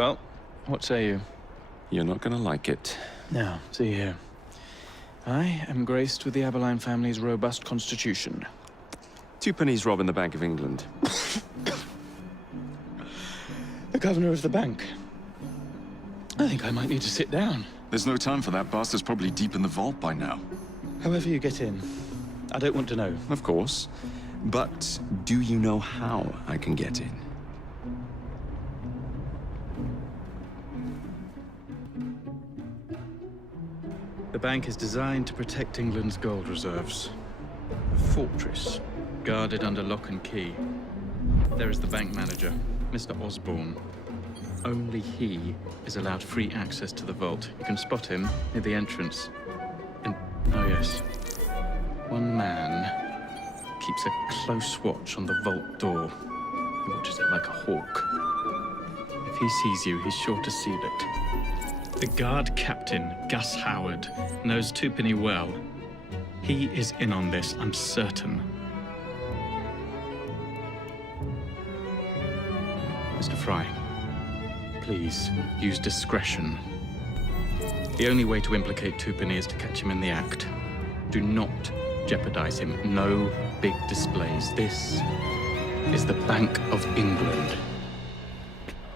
Well, what say you? You're not gonna like it. Now, see here. I am graced with the Aberline family's robust constitution. Two pennies robbing the Bank of England. The governor of the bank. I think I might need to sit down. There's no time for that. Bastard's probably deep in the vault by now. However you get in, I don't want to know. Of course. But do you know how I can get in? The bank is designed to protect England's gold reserves. A fortress, guarded under lock and key. There is the bank manager, Mr. Osborne. Only he is allowed free access to the vault. You can spot him near the entrance. And, oh yes, one man keeps a close watch on the vault door. He watches it like a hawk. If he sees you, he's sure to seal it. The guard captain, Gus Howard, knows Twopenny well. He is in on this, I'm certain. Mr. Fry, please use discretion. The only way to implicate Twopenny is to catch him in the act. Do not jeopardize him. No big displays. This is the Bank of England.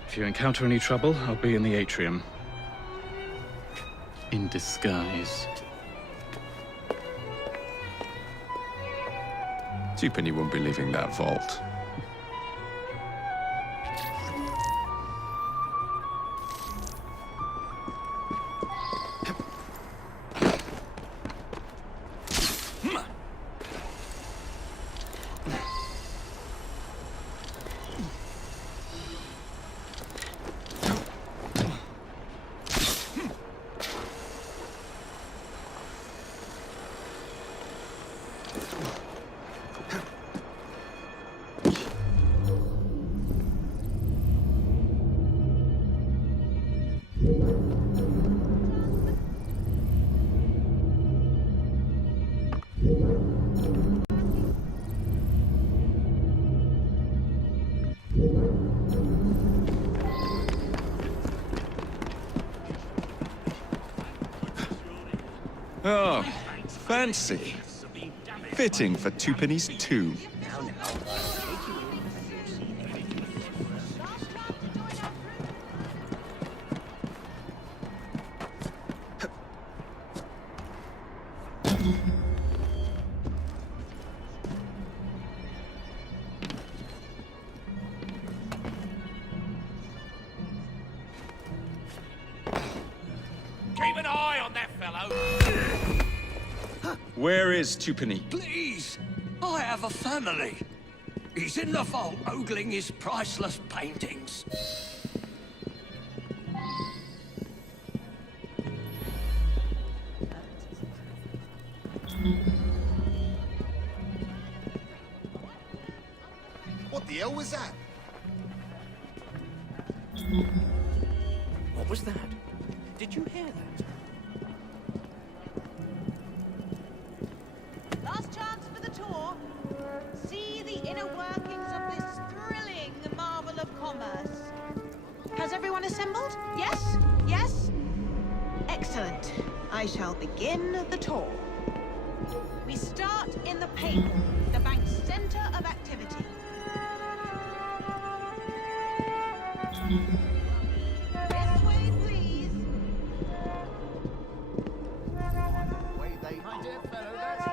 If you encounter any trouble, I'll be in the atrium. In disguise. Twopenny won't be leaving that vault. Oh, fancy. Fitting for Twopenny's tomb. Keep an eye on that fellow. Where is Twopenny? Please, I have a family. He's in the vault ogling his priceless paintings. What the hell was that? What was that? Did you hear that? Last chance for the tour. See the inner workings of this thrilling marvel of commerce. Has everyone assembled? Yes? Yes? Excellent. I shall begin the tour. We start in the Payhall, the bank's center of activity. This way, please. My dear fellow, that's...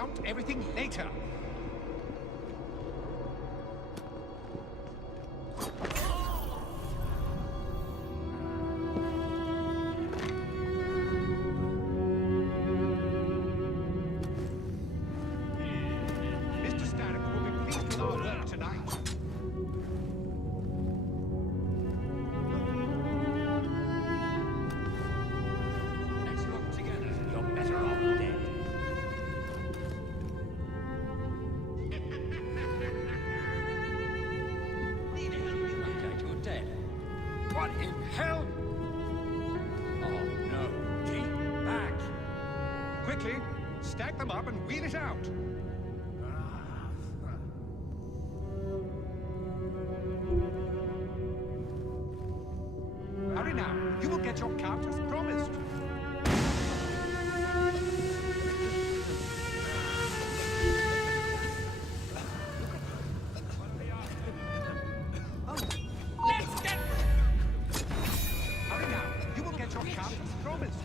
count everything later. Mr. Starrick will be pleased with our work tonight. Let's look together. You're better off dead. Okay, you're dead. What in hell? Oh no, keep back. Quickly, stack them up and wheel it out. Hurry now. You will get your count as promised. Hurry now. You will get your count as promised.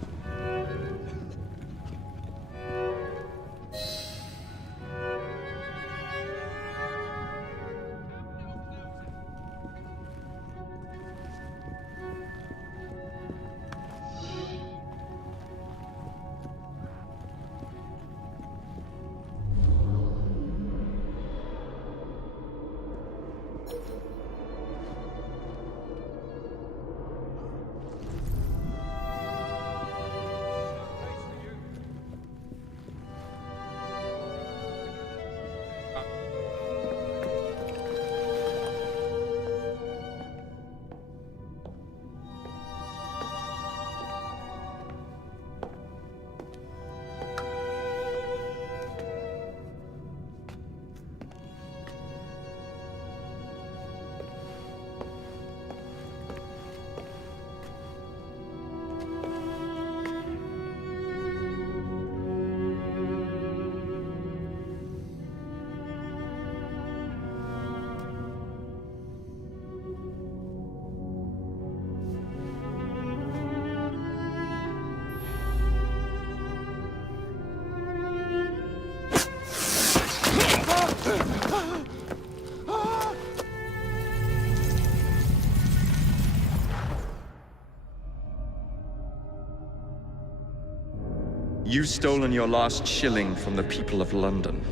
You've stolen your last shilling from the people of London.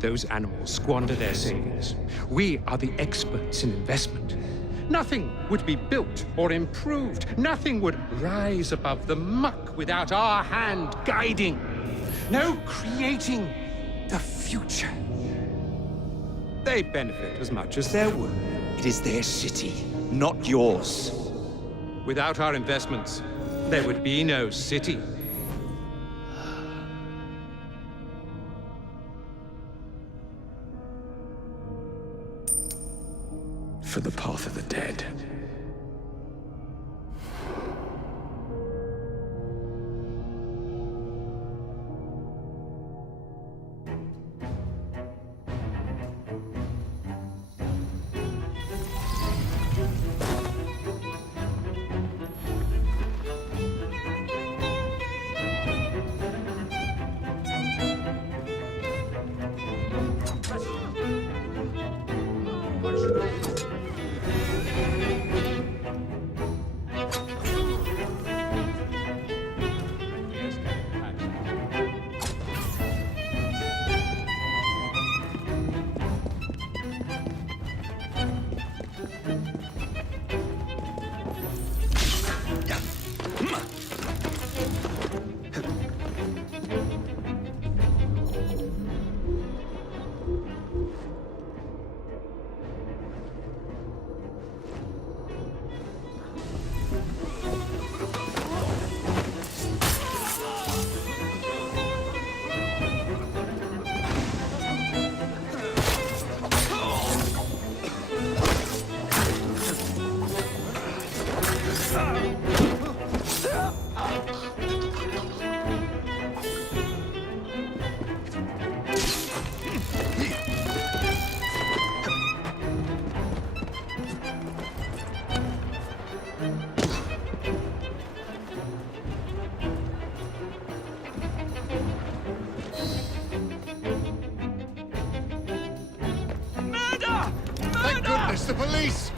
Those animals squander their savings. We are the experts in investment. Nothing would be built or improved. Nothing would rise above the muck without our hand guiding. No creating the future. They benefit as much as their work. It is their city, not yours. Without our investments, there would be no city. For the path of the dead.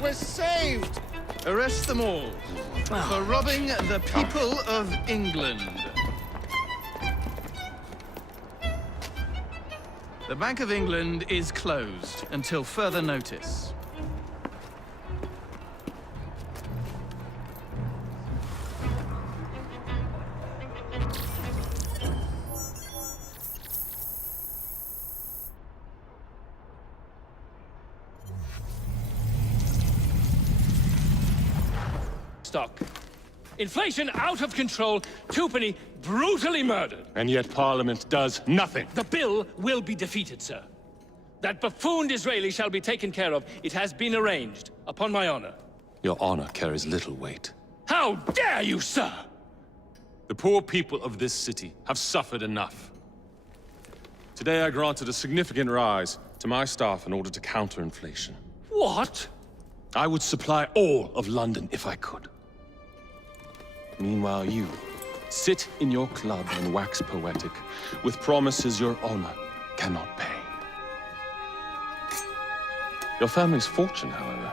We're saved! Arrest them all for robbing the people of England. The Bank of England is closed until further notice. Stock. Inflation out of control, Twopenny brutally murdered. And yet Parliament does nothing. The bill will be defeated, sir. That buffoon Disraeli shall be taken care of. It has been arranged, upon my honor. Your honor carries little weight. How dare you, sir! The poor people of this city have suffered enough. Today I granted a significant rise to my staff in order to counter inflation. What? I would supply all of London if I could. Meanwhile, you sit in your club and wax poetic with promises your honor cannot pay. Your family's fortune, however.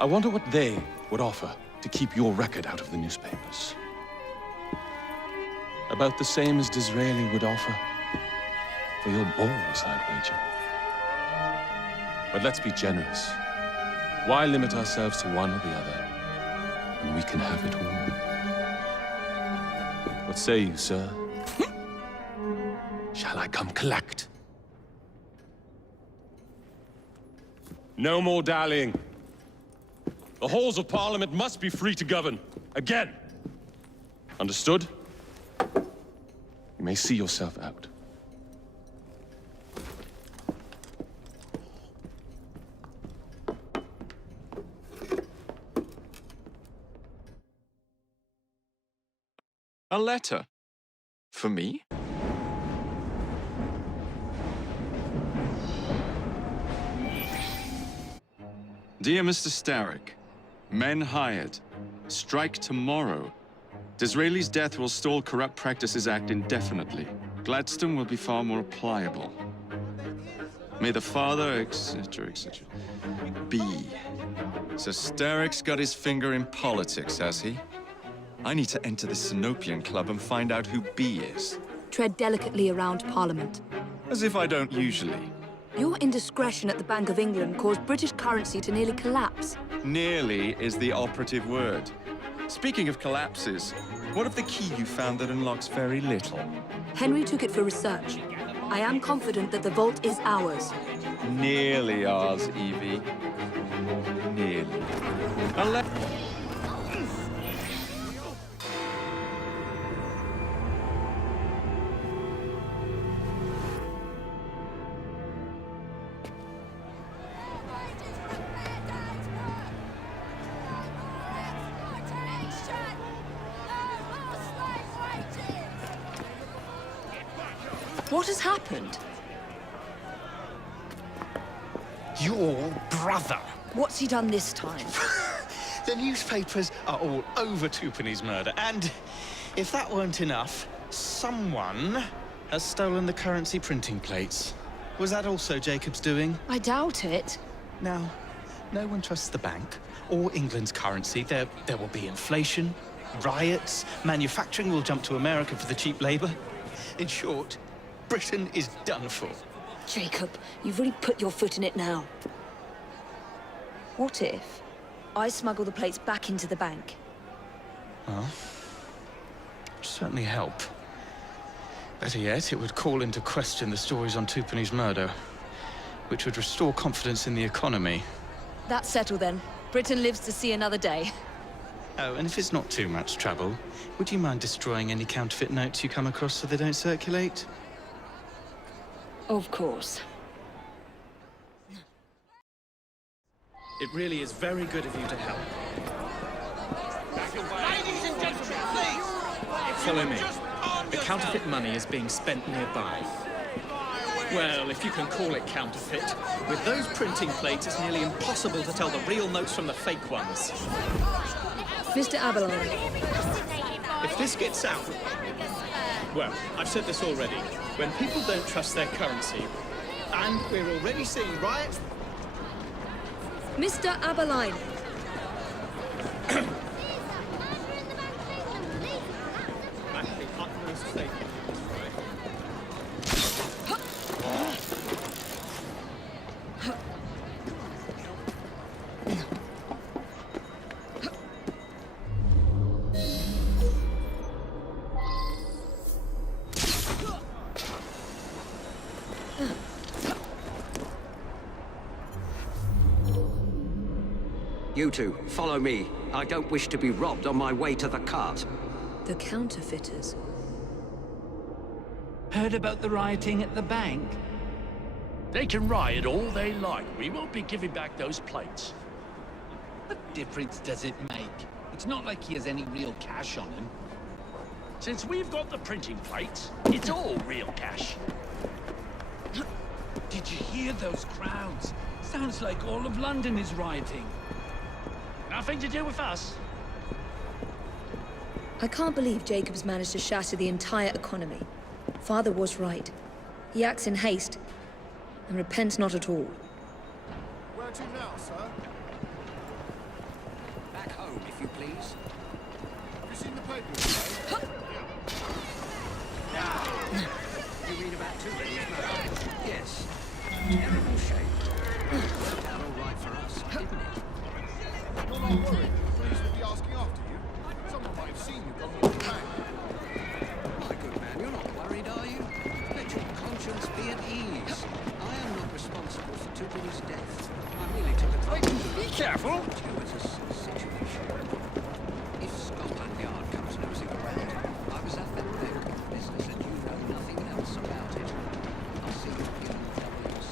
I wonder what they would offer to keep your record out of the newspapers. About the same as Disraeli would offer for your balls, I'd wager. But let's be generous. Why limit ourselves to one or the other? And we can have it all. What say you, sir? Shall I come collect? No more dallying. The halls of Parliament must be free to govern. Again. Understood? You may see yourself out. A letter? For me? Dear Mr. Starrick, men hired. Strike tomorrow. Disraeli's death will stall Corrupt Practices Act indefinitely. Gladstone will be far more pliable. May the father, etc., etc. B. So Starrick's got his finger in politics, has he? I need to enter the Sinopian Club and find out who B is. Tread delicately around Parliament. As if I don't usually. Your indiscretion at the Bank of England caused British currency to nearly collapse. Nearly is the operative word. Speaking of collapses, what of the key you found that unlocks very little? Henry took it for research. I am confident that the vault is ours. Nearly ours, Evie. Nearly. What has happened? Your brother. What's he done this time? The newspapers are all over Twopenny's murder, and if that weren't enough, someone has stolen the currency printing plates. Was that also Jacob's doing? I doubt it. Now, no one trusts the bank or England's currency. There will be inflation, riots, manufacturing will jump to America for the cheap labor. In short, Britain is done for. Jacob, you've really put your foot in it now. What if I smuggle the plates back into the bank? Well, it'd certainly help. Better yet, it would call into question the stories on Twopenny's murder, which would restore confidence in the economy. That's settled then. Britain lives to see another day. Oh, and if it's not too much trouble, would you mind destroying any counterfeit notes you come across so they don't circulate? Of course. It really is very good of you to help. Ladies and gentlemen, please! Follow me. The counterfeit money is being spent nearby. Well, if you can call it counterfeit. With those printing plates, it's nearly impossible to tell the real notes from the fake ones. Mr. Avalon. If this gets out... Well, I've said this already. When people don't trust their currency, and we're already seeing riots... Mr. Aberline. You two, follow me. I don't wish to be robbed on my way to the cart. The counterfeiters. Heard about the rioting at the bank? They can riot all they like. We won't be giving back those plates. What difference does it make? It's not like he has any real cash on him. Since we've got the printing plates, it's all real cash. Did you hear those crowds? Sounds like all of London is rioting. Nothing to do with us. I can't believe Jacobs managed to shatter the entire economy. Father was right. He acts in haste, and repents not at all. Where to now, sir? Back home, if you please. Have you seen the papers today? You read about two ladies married? Yes. Terrible shape. Worked out all right for us, didn't it? You're not worried that the police will be asking after you? Someone might have seen you going into the bank. My good man, you're not worried, are you? Let your conscience be at ease. I am not responsible for Tupin's death. I merely took advantage of Be careful! fortuitous situation. If Scotland Yard comes nosing around, I was at that bank business and you know nothing else about it. I'll see you in W's.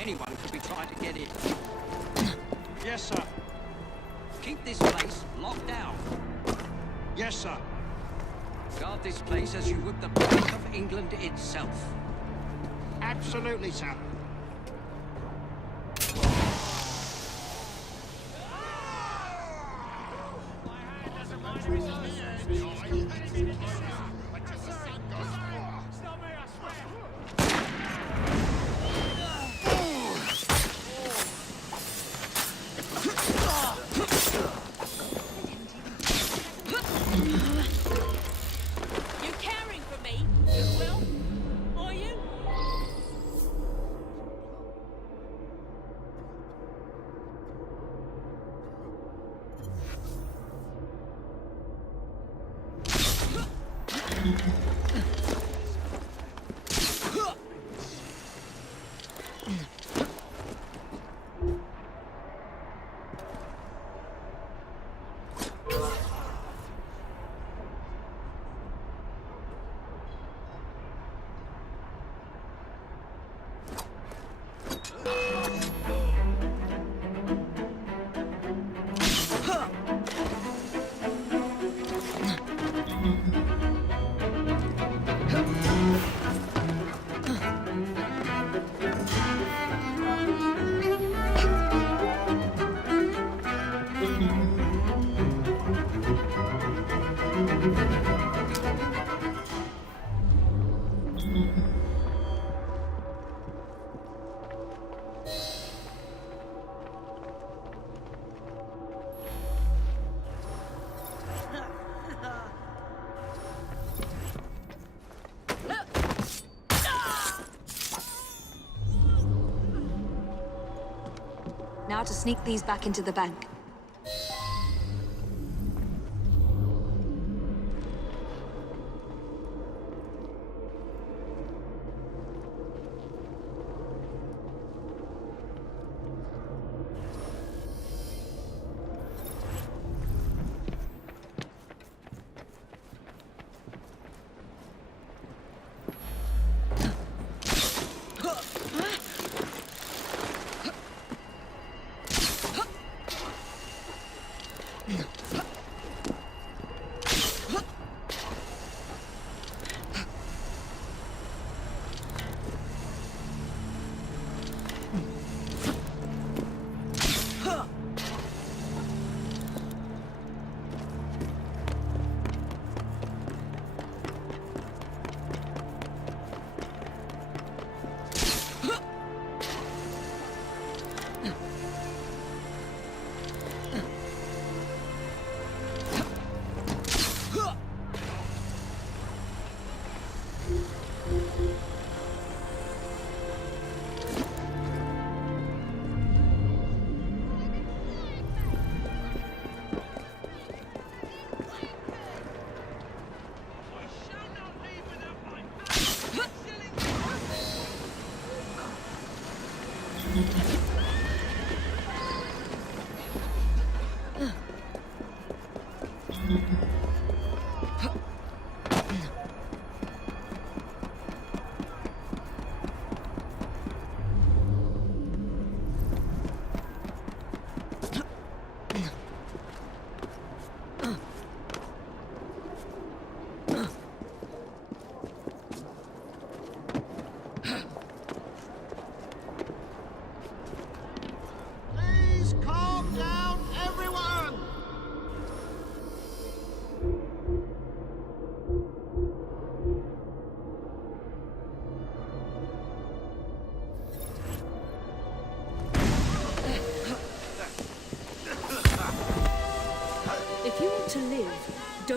Anyone could be trying to get in. Yes, sir. Keep this place locked down. Yes, sir. Guard this place as you would the Bank of England itself. Absolutely, sir. You caring for me, Will? Are you? Now to sneak these back into the bank.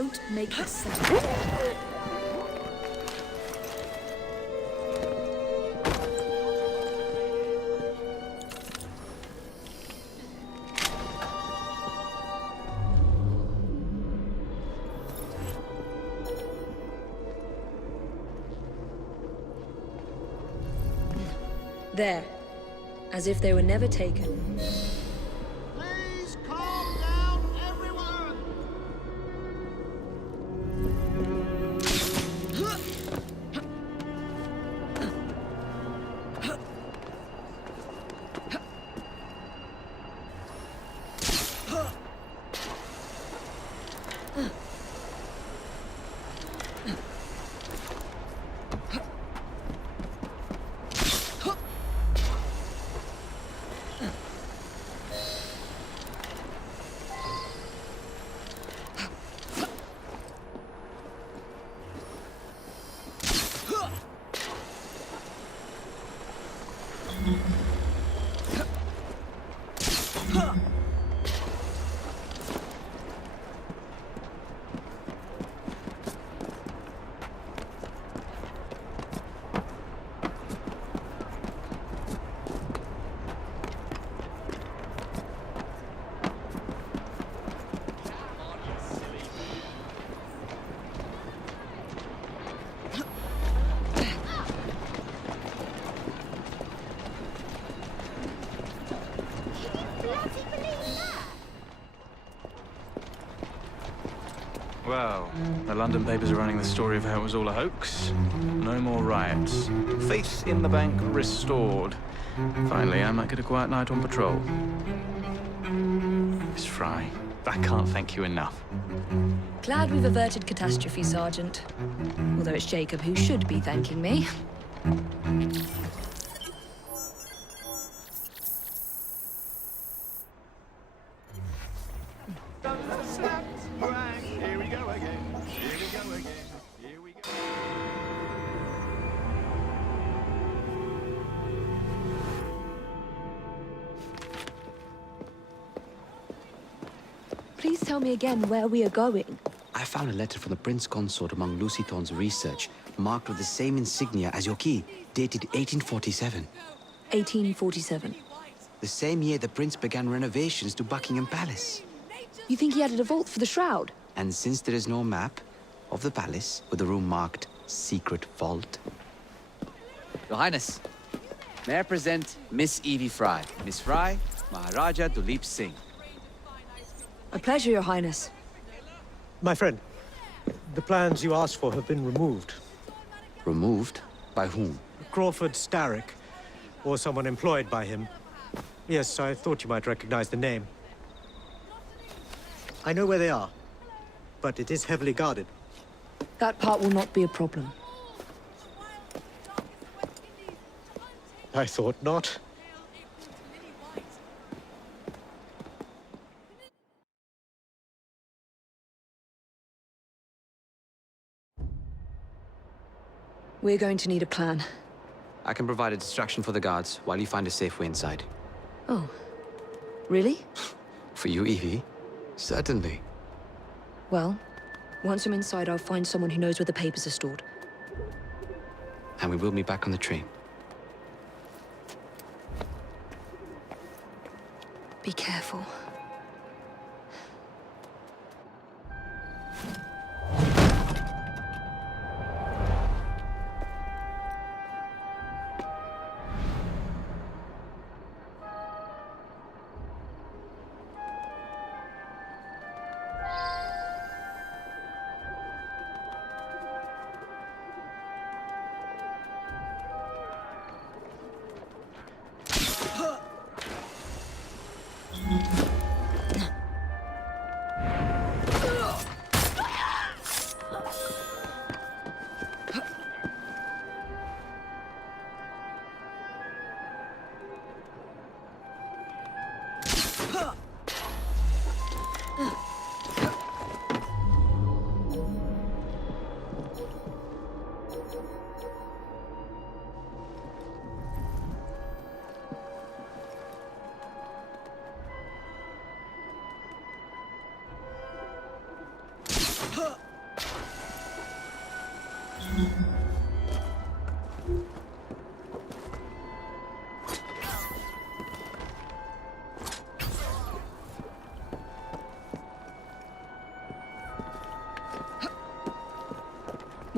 Don't make a sound. There. As if they were never taken. Please calm down, everyone! Well, the London papers are running the story of how it was all a hoax. No more riots. Faith in the bank restored. Finally, I might get a quiet night on patrol. Miss Fry, I can't thank you enough. Glad we've averted catastrophe, Sergeant. Although it's Jacob who should be thanking me. Here we go again. Here we go again. Here we go. Please tell me again where we are going. I found a letter from the Prince Consort among Lucy Thorne's research, marked with the same insignia as your key, dated 1847. 1847. The same year the Prince began renovations to Buckingham Palace. You think he added a vault for the shroud? And since there is no map of the palace with the room marked Secret Vault. Your Highness, may I present Miss Evie Fry. Miss Fry, Maharaja Duleep Singh. A pleasure, Your Highness. My friend, the plans you asked for have been removed. Removed? By whom? Crawford Starrick, or someone employed by him. Yes, I thought you might recognize the name. I know where they are, but it is heavily guarded. That part will not be a problem. I thought not. We're going to need a plan. I can provide a distraction for the guards while you find a safe way inside. Oh. Really? For you, Evie? Certainly. Well, once I'm inside, I'll find someone who knows where the papers are stored. And we will meet back on the train. Be careful.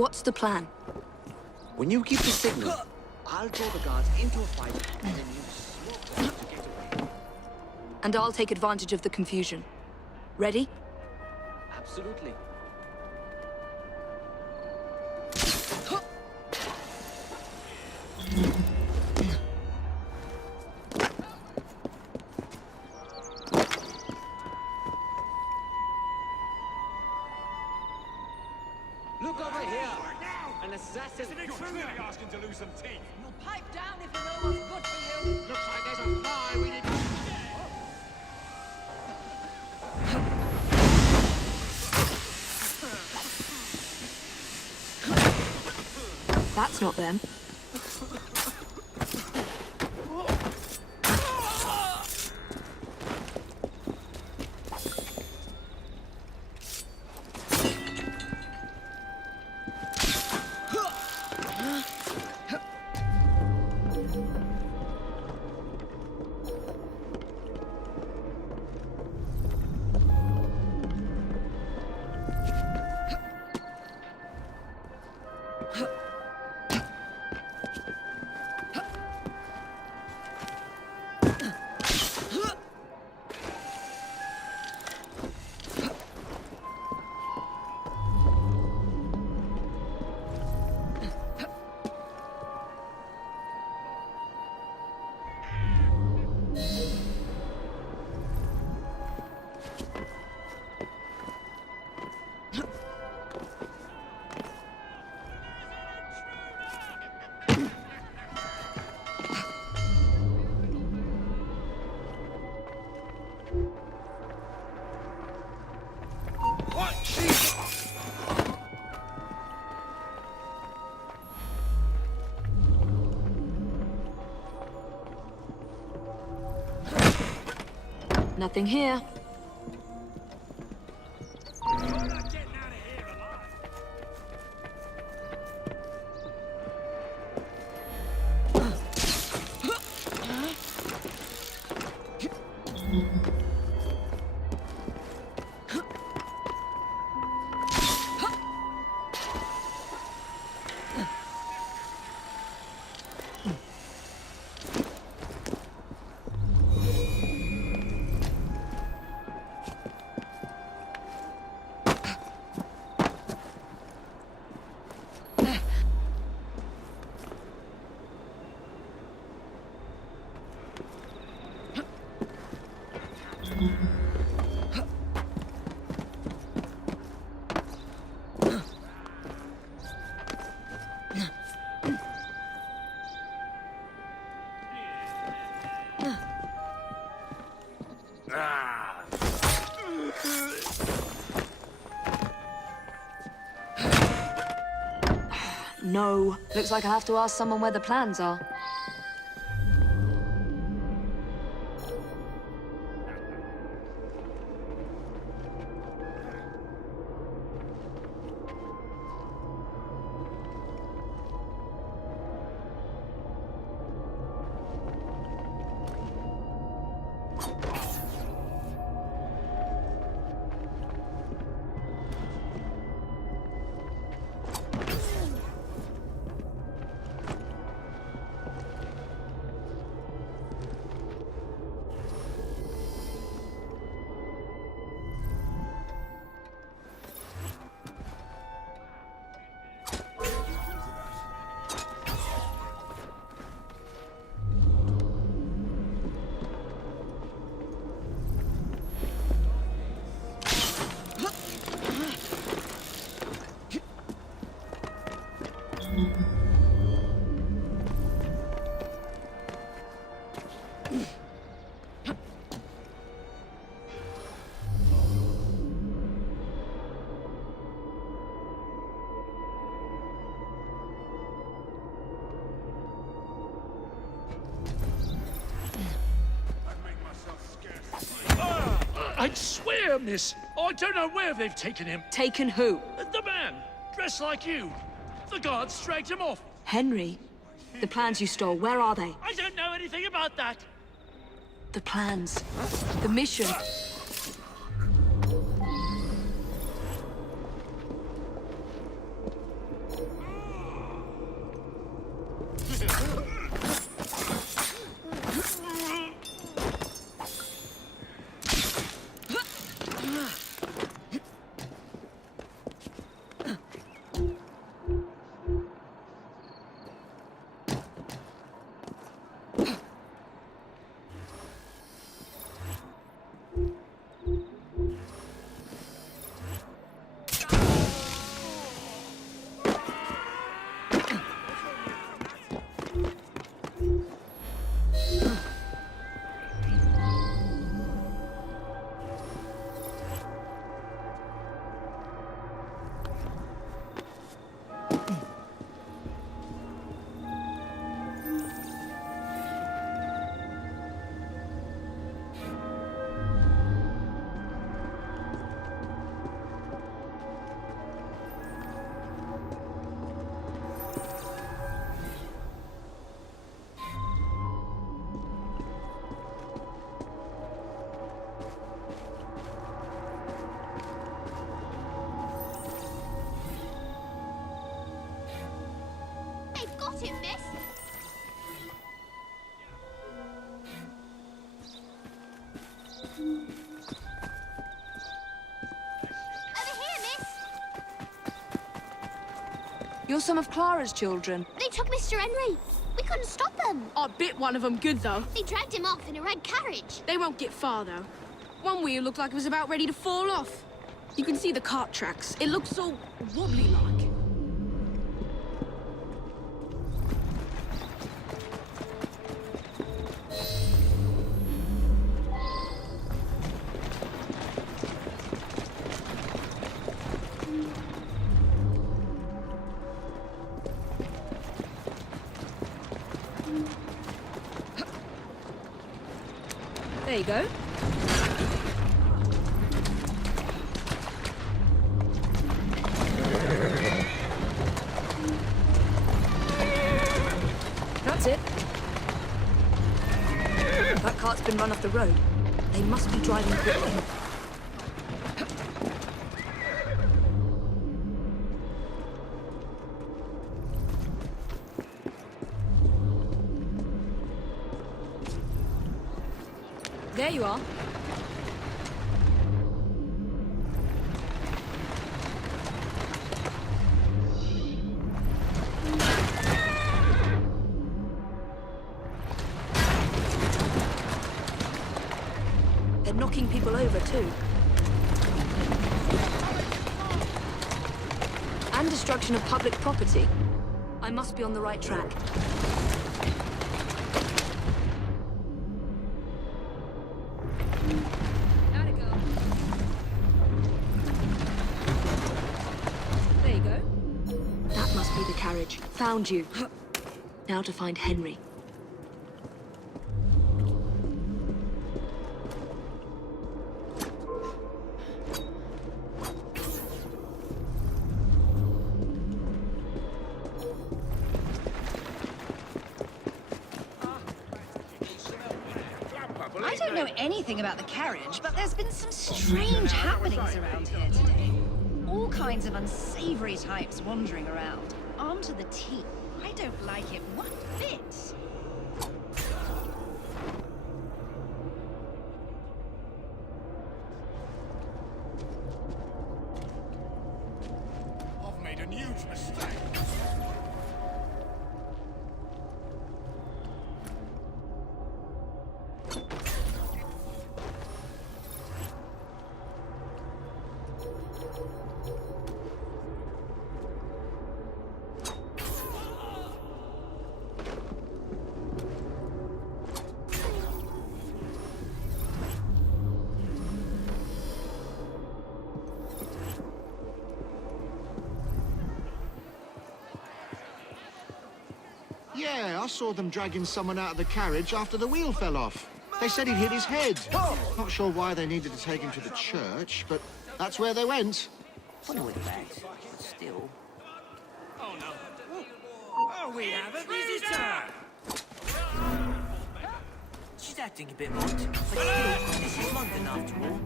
What's the plan? When you give the signal, I'll draw the guards into a fight, and then you swap them to get away. And I'll take advantage of the confusion. Ready? Absolutely. Look over here! An assassin! You're clearly asking to lose some teeth. You'll pipe down if you know what's good for you. Looks like there's a fly we need to... That's not them. Nothing here. No. Looks like I'll have to ask someone where the plans are. I'd swear, miss, I don't know where they've taken him. Taken who? The man, dressed like you. The guards dragged him off. Henry. The plans you stole, where are they? I don't know anything about that. The plans. The mission. got it, miss. Over here, miss. You're some of Clara's children. They took Mr. Henry. We couldn't stop them. I bit one of them good, though. They dragged him off in a red carriage. They won't get far, though. One wheel looked like it was about ready to fall off. You can see the cart tracks. It looks so wobbly-like. There you go. That's it. That cart's been run off the road. They must be driving quickly. There you are. They're knocking people over, too. And destruction of public property. I must be on the right track. There you go. That must be the carriage. Found you. Now to find Henry. I don't know anything about the carriage, but there's been some strange happenings around here today. All kinds of unsavory types wandering around, armed to the teeth. I don't like it one bit. I've made a huge mistake. Yeah, I saw them dragging someone out of the carriage after the wheel fell off. They said he'd hit his head. Not sure why they needed to take him to the church, but that's where they went. Funny with that. Still. Oh, no. Oh, we have a visitor! She's acting a bit odd, but still, this is London after all.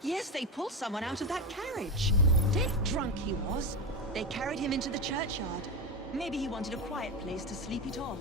Yes, they pulled someone out of that carriage. Dead drunk he was. They carried him into the churchyard. Maybe he wanted a quiet place to sleep it off.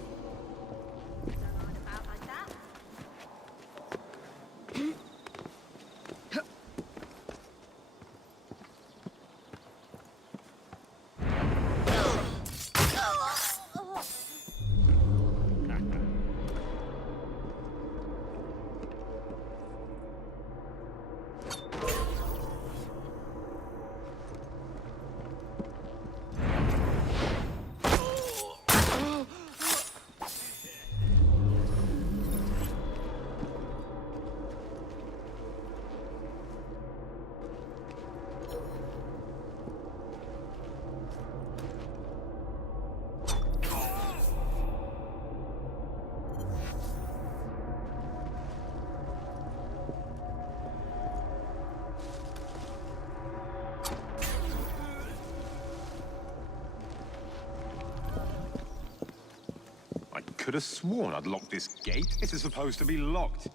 could have sworn I'd locked this gate. This is supposed to be locked.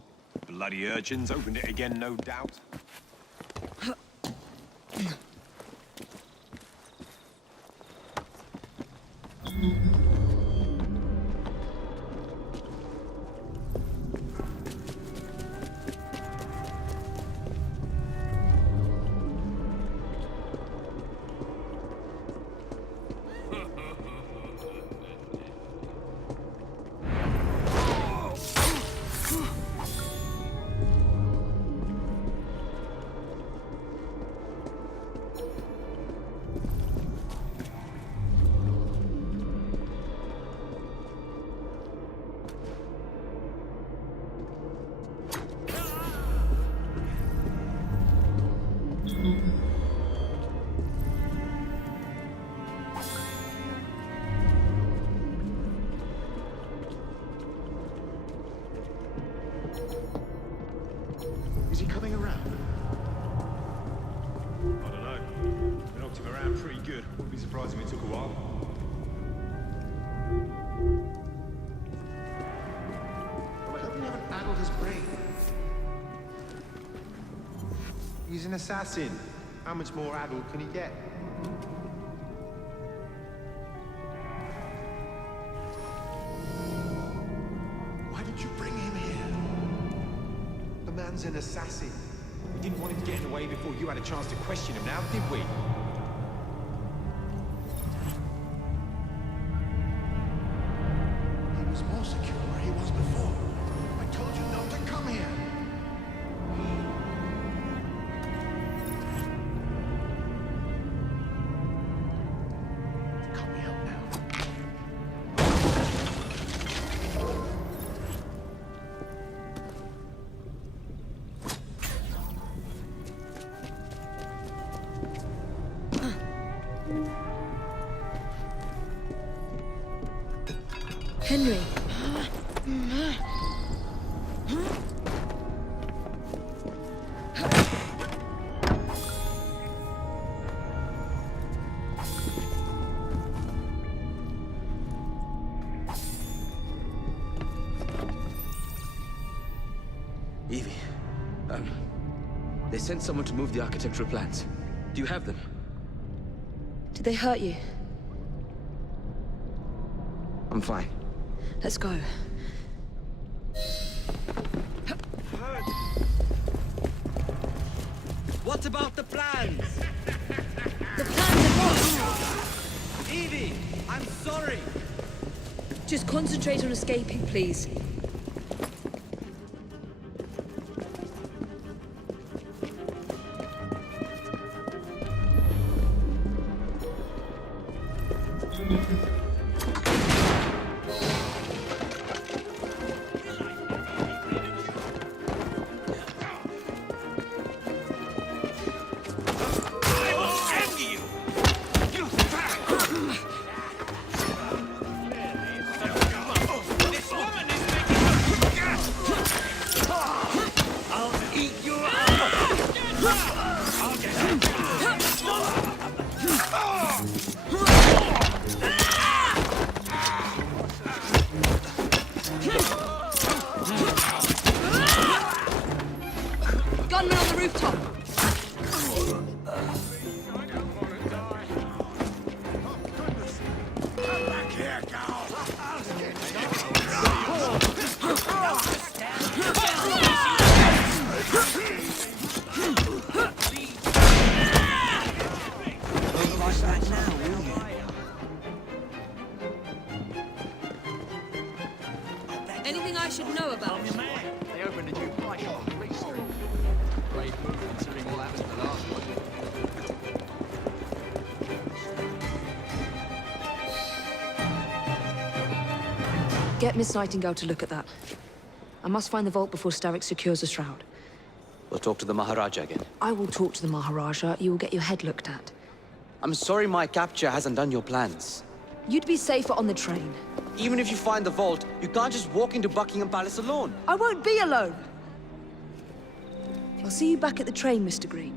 Bloody urchins opened it again, no doubt. Is he coming around? I don't know. We knocked him around pretty good. Wouldn't be surprised if it took a while. Well, I hope you haven't addled his brain. He's an assassin. How much more addled can he get? Why did you bring him here? The man's an assassin. We didn't want him getting away before you had a chance to question him now, did we? He was more secure where he was before. I told you not to come here. Cut me out now. Henry. Evie, they sent someone to move the architectural plans. Do you have them? Did they hurt you? I'm fine. Let's go. What about the plans? The plans are lost! Evie, I'm sorry. Just concentrate on escaping, please. Gunman on the rooftop! Anything I should know about? They opened a new fight on Fleet Street. Brave move considering what happened to the last one. Get Miss Nightingale to look at that. I must find the vault before Starrick secures the shroud. We'll talk to the Maharaja again. I will talk to the Maharaja. You will get your head looked at. I'm sorry my capture hasn't done your plans. You'd be safer on the train. Even if you find the vault, you can't just walk into Buckingham Palace alone. I won't be alone! I'll see you back at the train, Mr. Green.